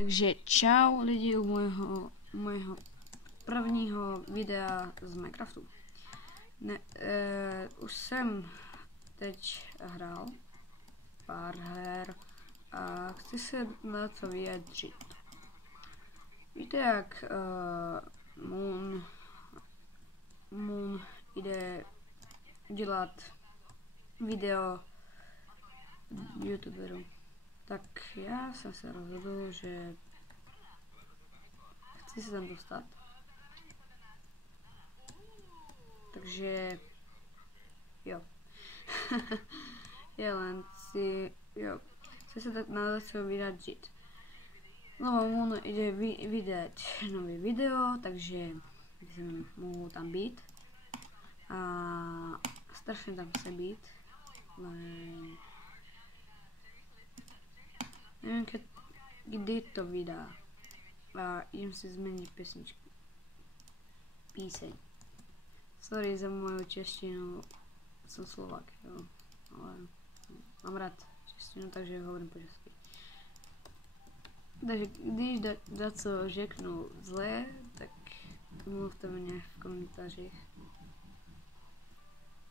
Takže čau lidi u mojho prvního videa z Minecraftu. Už jsem teď hrál pár her a chci se na to vyjádřit. Víte, jak Moon jde dělat video youtuberu, tak já jsem se rozhodl, že chci se tam dostat. Takže jo. Chci se tak na to vyjádřit. No, Moon jde vydat nový video, takže jsem mohu tam být. A strašně tam chce být. Nevím, kdy to vydá. A jdem si změnit píseň. Sorry za moju češtinu, jsem Slovak, jo. Ale mám rád češtinu, takže hovorím po česky. Takže když da co řeknu zlé, tak mluvte mě v komentářích.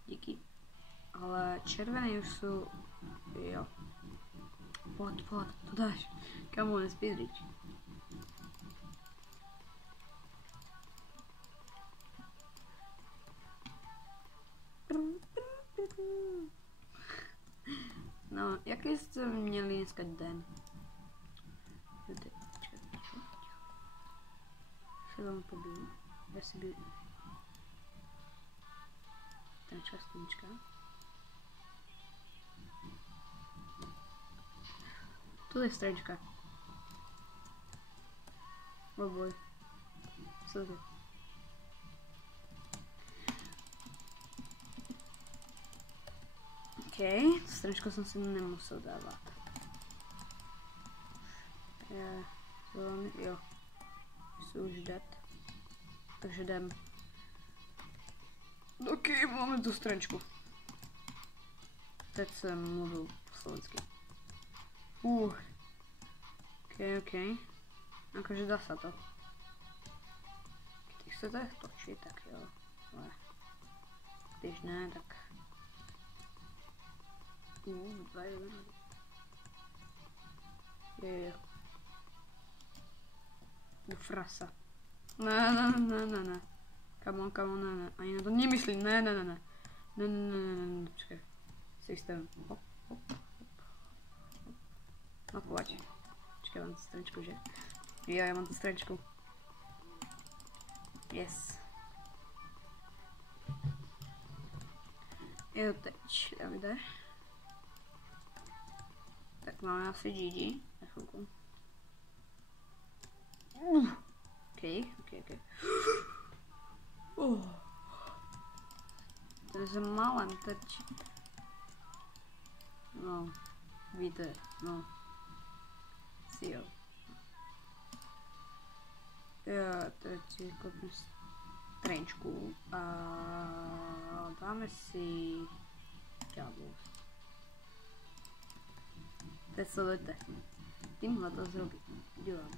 Díky. Ale červené už jsou, jo. Pojď, to dáš. Come on, speedreach. No, jaký jste měli dneska den? Se vám pobiju. Já si byl tančka stůnička. Tu je stranička. Oh boy. Co to je? OK, straničku jsem si nemusel dávat. Jo. Jsou už dead. Takže jdem. OK, máme tu straničku. Teď jsem mluvil slovensky. OK. Jakože dá se to. Když chcete točit, tak jo. Ale když ne, tak... Jo. Do frasa. Ne. Come on, ne. Ani na to nemyslím, ne. Počkej. Systém. Hop. No pojď. Počkej, mám tu straničku, že? Jo, já mám tu straničku. Yes. Jo, teď, Davide. Tak máme asi GG. Na chvilku. OK. To je málem teď. No, víte, no. Si jo. Já teď si koupím straničku a dáme si kábel. Teď sledujte. Tímhle to dělám.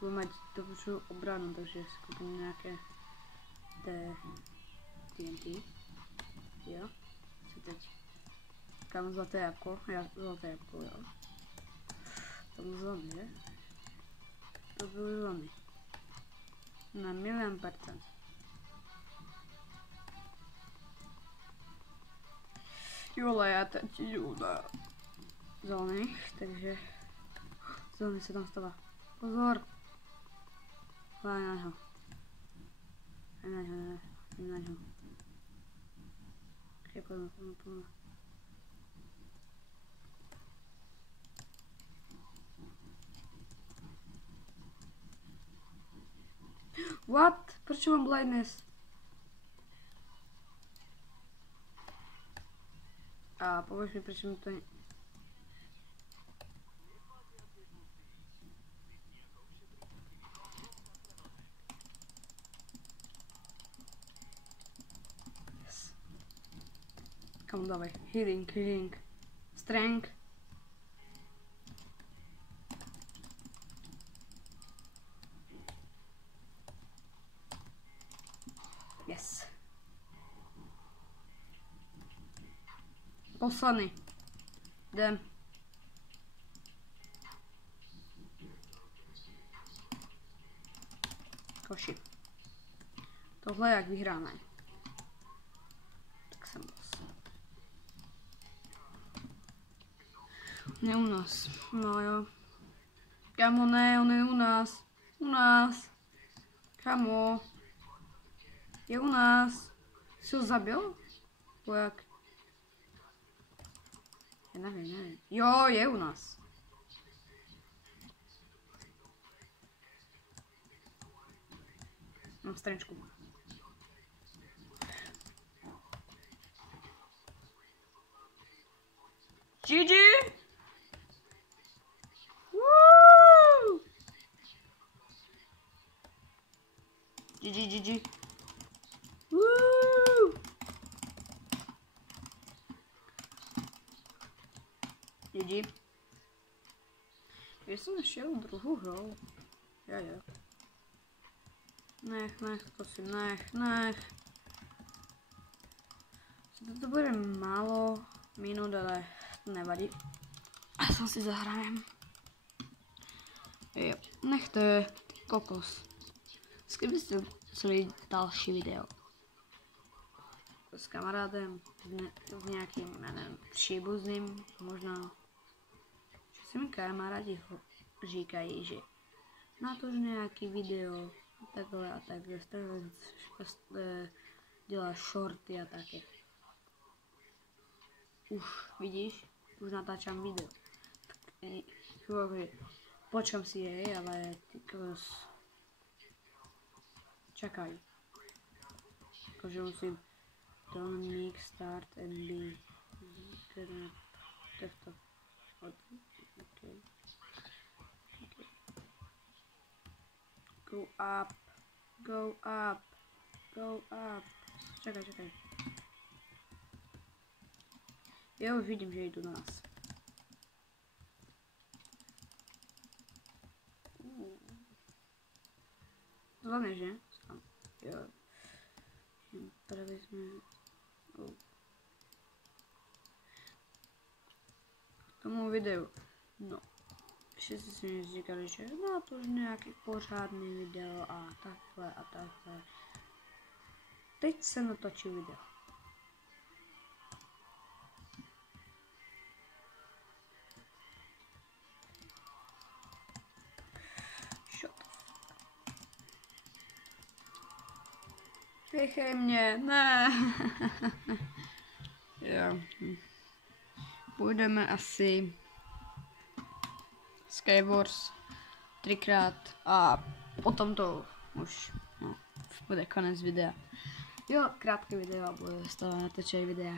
Budu mít dobrou obranu, takže si koupím nějaké TNT. Jo. Co teď? Kam zlaté jabko? Zlaté jabko, jo. To byl zlomý, že? To byl zlomý. Na 1,000,000%. Jo, ale já teď jdu na zelených, takže zelený se tam stává. Pozor! Hlavně na něho. Ok, pojďme. What? Proč mám blindness? A pověš mi, proč mi to ne... Yes. Kam dawaj. Healing. Strength. Posledný. Jdem. Koši. Tohle je jak vyhrané. Tak jsem boss. Ne u nás. No jo. Kamo, ne, on je u nás. U nás. Kamo. Je u nás. Jsi ho zabil? Bo jak? Já nevím. Jo, je u nás. Mám straničku. GG! Woo! GG. Woo! GG. Já jsem našel druhou hrou. Jo. Nech, prosím, nech. To bude málo minut, ale nevadí. Já si zahrajem. Jo, nechte, kokos. Kdybyste celý další video s kamarádem, s nějakým, nevím, příbuzným, možná, že si mi kamarádi říkají, že natoč nějaký video, takhle a takhle, dělá shorty a taky. Už, vidíš, už natáčám video. Počkám si jej, ale ty kos. Čekaj. Jakože musím don't make start and be okay. Go up. Čekaj. Já už vidím, že jdu na nás. Zvládne, že? Jo. Právě jsme... K tomu videu. No. Všichni si mi říkali, že no to už nějaký pořádný video a takhle. Teď se natočí video. Nechej mě, ne. Jo. Půjdeme asi Skywars 3krát a potom to už bude konec videa. Jo, krátké video, bude z toho natáčet videa.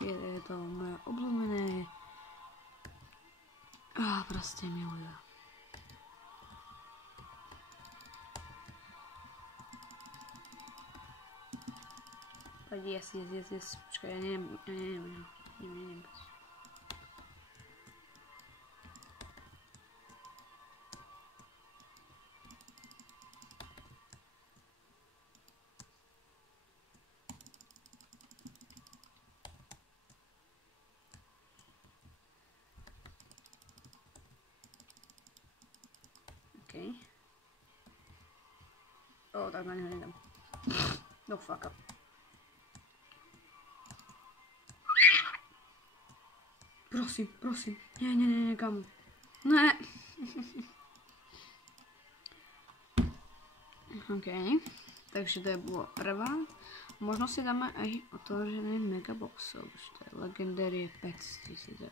Je to moje oblíbené. Prostě miluju. Tak yes. Počkej, já nevím. Okay. Tak na něho nedám. No fuck up. Prosím. Ne, kamu. Ne. OK. Takže to je bylo prvá. Možno si dáme aj otevřený megaboxov, že to je Legendary Pets 1000,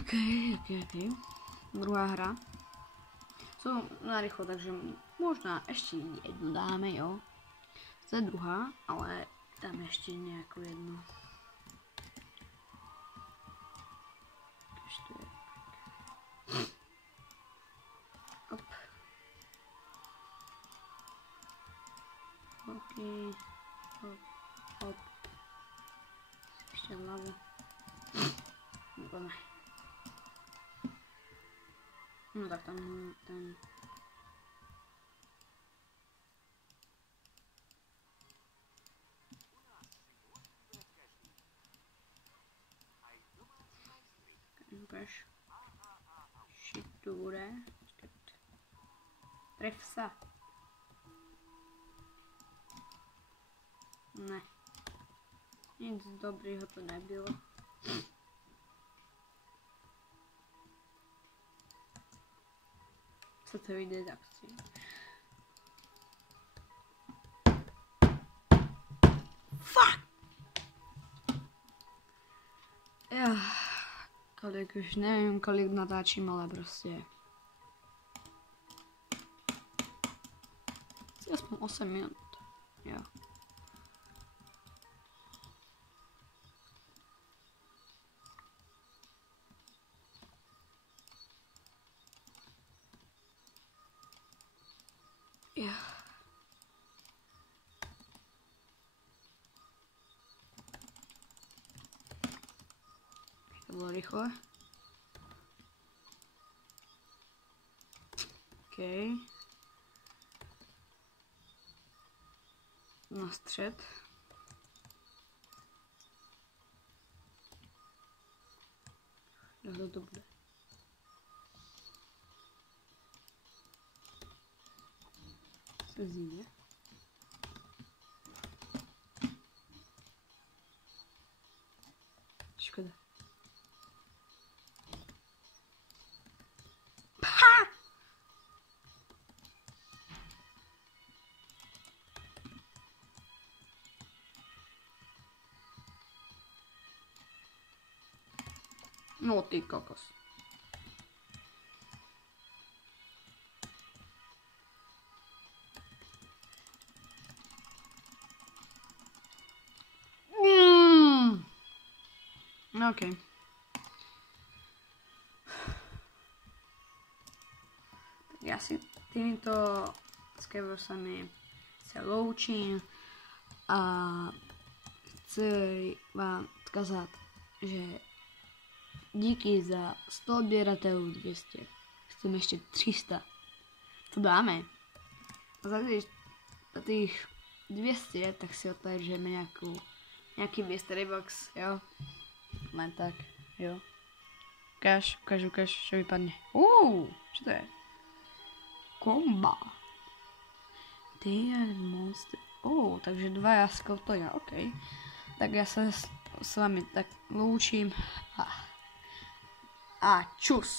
OK. Druhá hra. Jsou narychlo, takže možná ještě jednu dáme, jo. To je druhá, ale dáme ještě nějakou jednu. Op. OK. Hop. Ještě hlavu. No tak tam. Ukáž. Shit, to bude. Tref sa. Ne. Nic dobrého to nebylo. Co to vyjde z akcí? Fuck! Kolik už nevím, kolik natáčím, ale prostě. Aspoň 8 minut. Jo. Jo. To bylo rychle. OK. Na střed. Jak to bude? Se zjde. Škoda. No ty kokos. OK. Tak já si týmto Skyversami se loučím a chci vám odkazat, že díky za 100 odběratelů 200. Chceme ještě 300. To dáme. A za těch 200, tak si otevřeme nějaký mystery box, jo? Len tak, jo. Ukáž, čo vypadne. Čo to je? Komba. Dear Monster. Takže 2 skautovia, OK. Tak já se s vámi tak loučím a čus.